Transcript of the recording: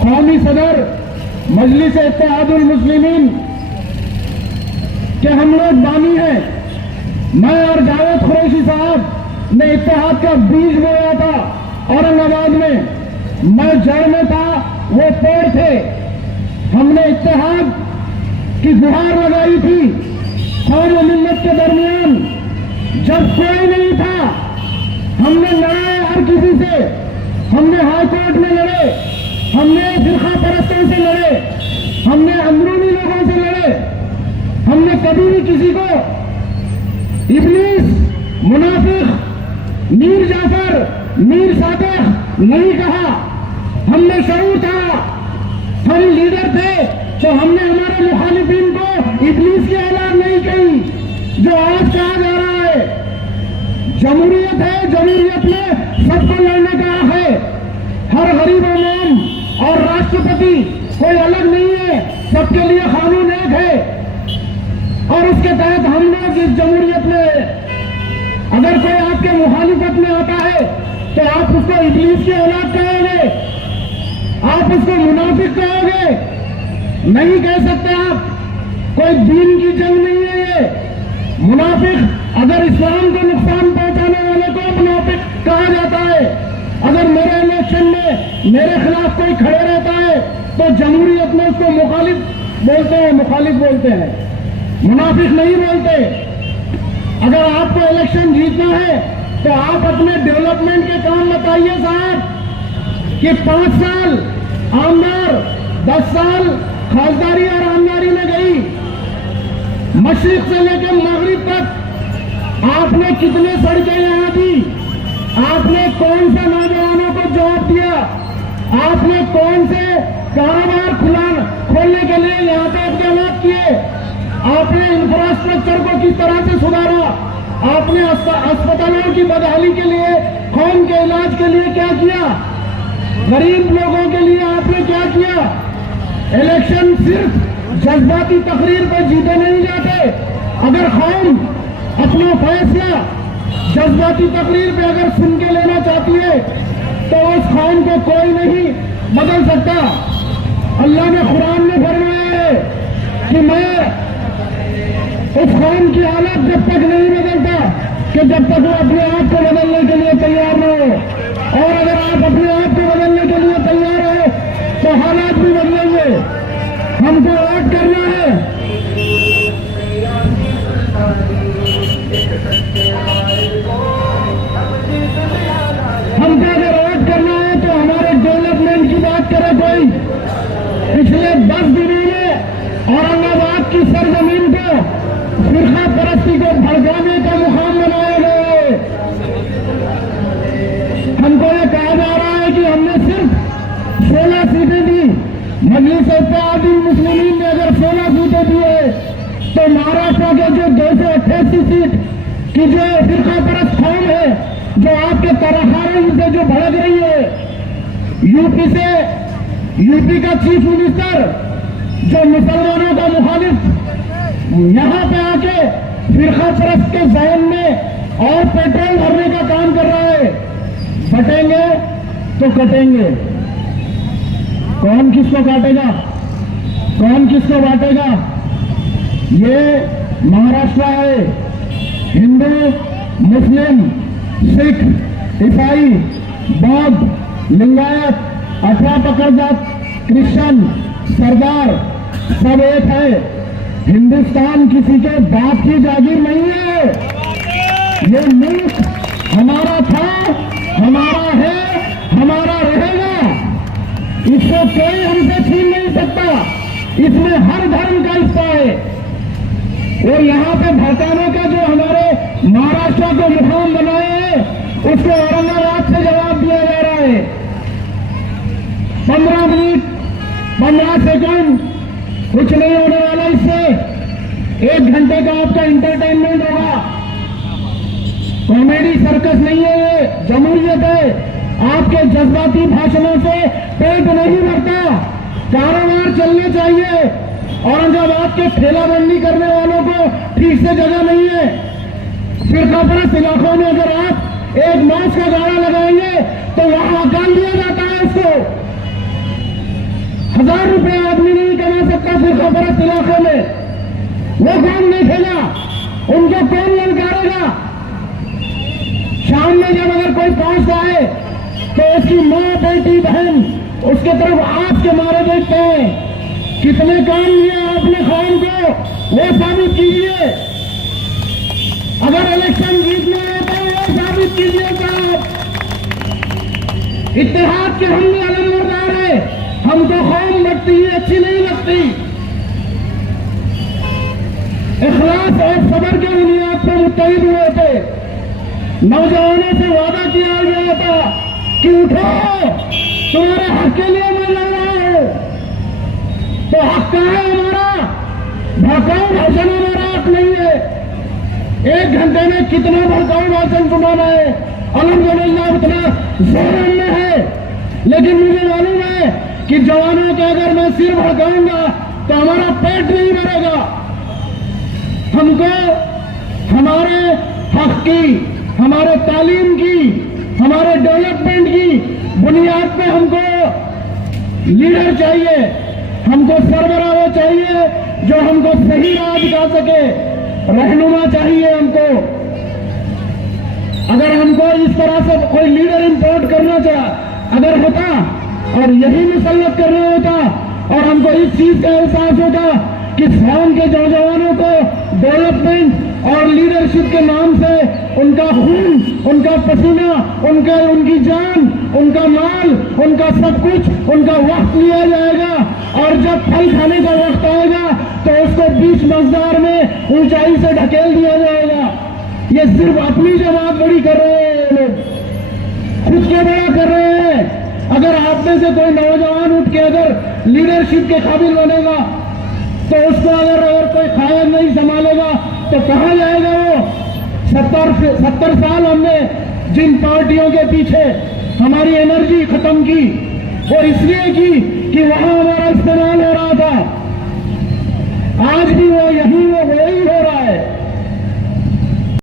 कौमी सदर मजलिस इत्तेहादुल मुस्लिमीन के हम लोग बानी हैं। मैं और जावेद कुरैशी साहब ने इत्तेहाद का बीज बोया था औरंगाबाद में। मैं जड़ में था, वो पेड़ थे। हमने इत्तेहाद की गुहार लगाई थी कौम और मिल्लत के दरमियान। जब कोई नहीं था हमने लड़े हर किसी से। हमने हाई कोर्ट में लड़े, हमने फिरका परस्तों से लड़े, हमने अंदरूनी लोगों से लड़े। हमने कभी भी किसी को इब्लीस, मुनाफिक, मीर जाफर, मीर सादिक नहीं कहा। हमने शऊर था, हम लीडर थे, तो हमने हमारे मुखालिफिन को इब्लीस की औलाद नहीं कही जो आज कहा जा रहा है। जमहूरियत है, जमहूरियत में सबको लड़ने का हक है। हर गरीब आवाम और राष्ट्रपति कोई अलग नहीं है, सबके लिए कानून एक है और उसके तहत हम लोग इस जमहूरियत में। अगर कोई आपके मुखालिफत में आता है तो आप उसको इब्लीस की औलाद कहोगे, आप उसको मुनाफिक कहोगे, नहीं कह सकते आप। कोई दीन की जंग नहीं है ये। मुनाफिक अगर इस्लाम को नुकसान पहुंचाने वाले को मुनाफिक कहा जाता है। अगर मेरे इलेक्शन में मेरे खिलाफ कोई खड़े रहता है तो जमहूरियत में उसको मुखालिफ बोलते हैं, मुखालिफ बोलते हैं, मुनाफिक नहीं बोलते। अगर आपको इलेक्शन जीतना है तो आप अपने डेवलपमेंट के काम बताइए साहब कि 5 साल आमदार, 10 साल खासदारी और आमदारी में गई। मशरिक से लेकर मगरिब तक आपने कितने सड़कें यहां दी? आपने कौन से नौजवानों को जॉब दिया? आपने कौन से कारोबार खोलने के लिए यहां पे इक़दाम किए? आपने इंफ्रास्ट्रक्चर को किस तरह से सुधारा? आपने अस्पतालों की बदहाली के लिए, कौम के इलाज के लिए क्या किया? गरीब लोगों के लिए आपने क्या किया? इलेक्शन सिर्फ जज्बाती तकरीर पर जीते नहीं जाते। अगर कौम अपना फैसला जज्बाती तकरीर पे अगर सुन के लेना चाहती है तो उस कौम को कोई नहीं बदल सकता। अल्लाह ने कुरान में फरमाया है कि मैं उस कौम की हालत जब तक नहीं बदलता कि जब तक वो अपने आप को बदलने के लिए तैयार न हो। और अगर आप अपने आप को बदलने के लिए तैयार हो तो हालात भी बदलेंगे। हमको वोट करना है। हमको अगर वोट करना है तो हमारे डेवलपमेंट की बात करे कोई। पिछले 10 दिनों में औरंगाबाद की सरजमीन को फिरका परस्ती को भड़काने का मुकाम बनाया गया है। हमको ये कहा जा रहा है कि हमने सिर्फ 16 सीटें दी। मजलिस इत्तेहादुल मुस्लिमीन ने अगर 16 सीटें दी है तो महाराष्ट्र के जो 288 सीट की जो फिरका परस्त कौम है, जो आपके तरहारों से जो भड़क रही है, यूपी का चीफ मिनिस्टर जो मुसलमानों का मुखालिफ यहां पे आके फिरका परस्त के जहन में और पेट्रोल भरने का काम कर रहा है। बटेंगे तो कटेंगे। कौन किसको काटेगा, कौन किसको बांटेगा? ये महाराष्ट्र है। हिंदू, मुस्लिम, सिख, ईसाई, बौद्ध, लिंगायत, अठरा पकड़ जात, क्रिश्चियन, सरदार सब एक है। हिंदुस्तान किसी के बाप की जागीर नहीं है। ये मुल्क हमारा था, हमारा है, हमारा रहेगा। इसको कोई हमसे छीन नहीं सकता। इसमें हर धर्म का हिस्सा है। और यहाँ पे भड़काने का जो हमारे महाराष्ट्र को मुकाम बनाए हैं उसको औरंगाबाद से जवाब दिया जा रहा है। 15 मिनट 15 सेकंड कुछ नहीं होने वाला। इससे 1 घंटे का आपका इंटरटेनमेंट होगा। कॉमेडी सर्कस नहीं है, ये जमहूरियत है। आपके जज्बाती भाषणों से पेट नहीं भरता। कारोबार चलने चाहिए। औरंगाबाद के ठेलाबंदी करने वालों को ठीक से जगह नहीं है। फिरका परस्त इलाकों में अगर आप एक मांस का गाड़ा लगाएंगे तो वहां हकाल दिया जाता है उसको। 1000 रुपए आदमी नहीं कमा सकता फिरकापरस्त इलाके में, वो कौन देखेगा? उनको कौन ललकारेगा? शाम में जब अगर कोई पहुंचता है तो उसकी माँ, बेटी, बहन उसके तरफ आंख के मारे देखते हैं। कितने काम किया आपने कौम को, वो साबित कीजिए। अगर इलेक्शन जीतना है तो वो साबित कीजिए साहब। इत्तेहाद के हम भी अलमदार है, हमको कौम लगती है, अच्छी नहीं लगती। इखलास और सब्र के बुनियाद पर मुत्तहिद हुए थे। नौजवानों से वादा किया गया था कि उठो, तुम्हारे हक के लिए मैं लड़ रहा हूं। तो हक कहाँ है हमारा? भड़काऊ भाषण हमारा हक नहीं है। 1 घंटे में कितना भड़काऊ भाषण सुनाना है? अल्हम्दुलिल्लाह उतना जोर में है, लेकिन मुझे मालूम है कि जवानों के अगर मैं सिर भड़काऊंगा तो हमारा पेट नहीं भरेगा। हमको हमारे हक की, हमारे तालीम की, हमारे डेवलपमेंट की बुनियाद पे हमको लीडर चाहिए, हमको सरबराह वो चाहिए जो हमको सही राह दिखा सके, रहनुमा चाहिए हमको। अगर हमको इस तरह से कोई लीडर इंपोर्ट करना अगर होता और यही मुसल्लत करना होता और हमको इस चीज का एहसास होता कि फौज के नौजवानों को डेवलपमेंट और लीडरशिप के नाम से उनका खून, उनका पसीना, उनकी जान, उनका माल, उनका सब कुछ, उनका वक्त लिया जाएगा और जब फल खाने का वक्त आएगा तो उसको बीच मजदार में ऊंचाई से ढकेल दिया जाएगा। ये सिर्फ अपनी जमात बड़ी कर रहे हैं ये लोग, खुद के बड़ा कर रहे हैं। अगर आप में से कोई नौजवान उठ के अगर लीडरशिप के काबिल बनेगा तो उसको अगर कोई कायद नहीं संभालेगा तो कहां जाएगा वो? 70 साल हमने जिन पार्टियों के पीछे हमारी एनर्जी खत्म की वो इसलिए की कि वहां हमारा इस्तेमाल हो रहा था, आज भी वो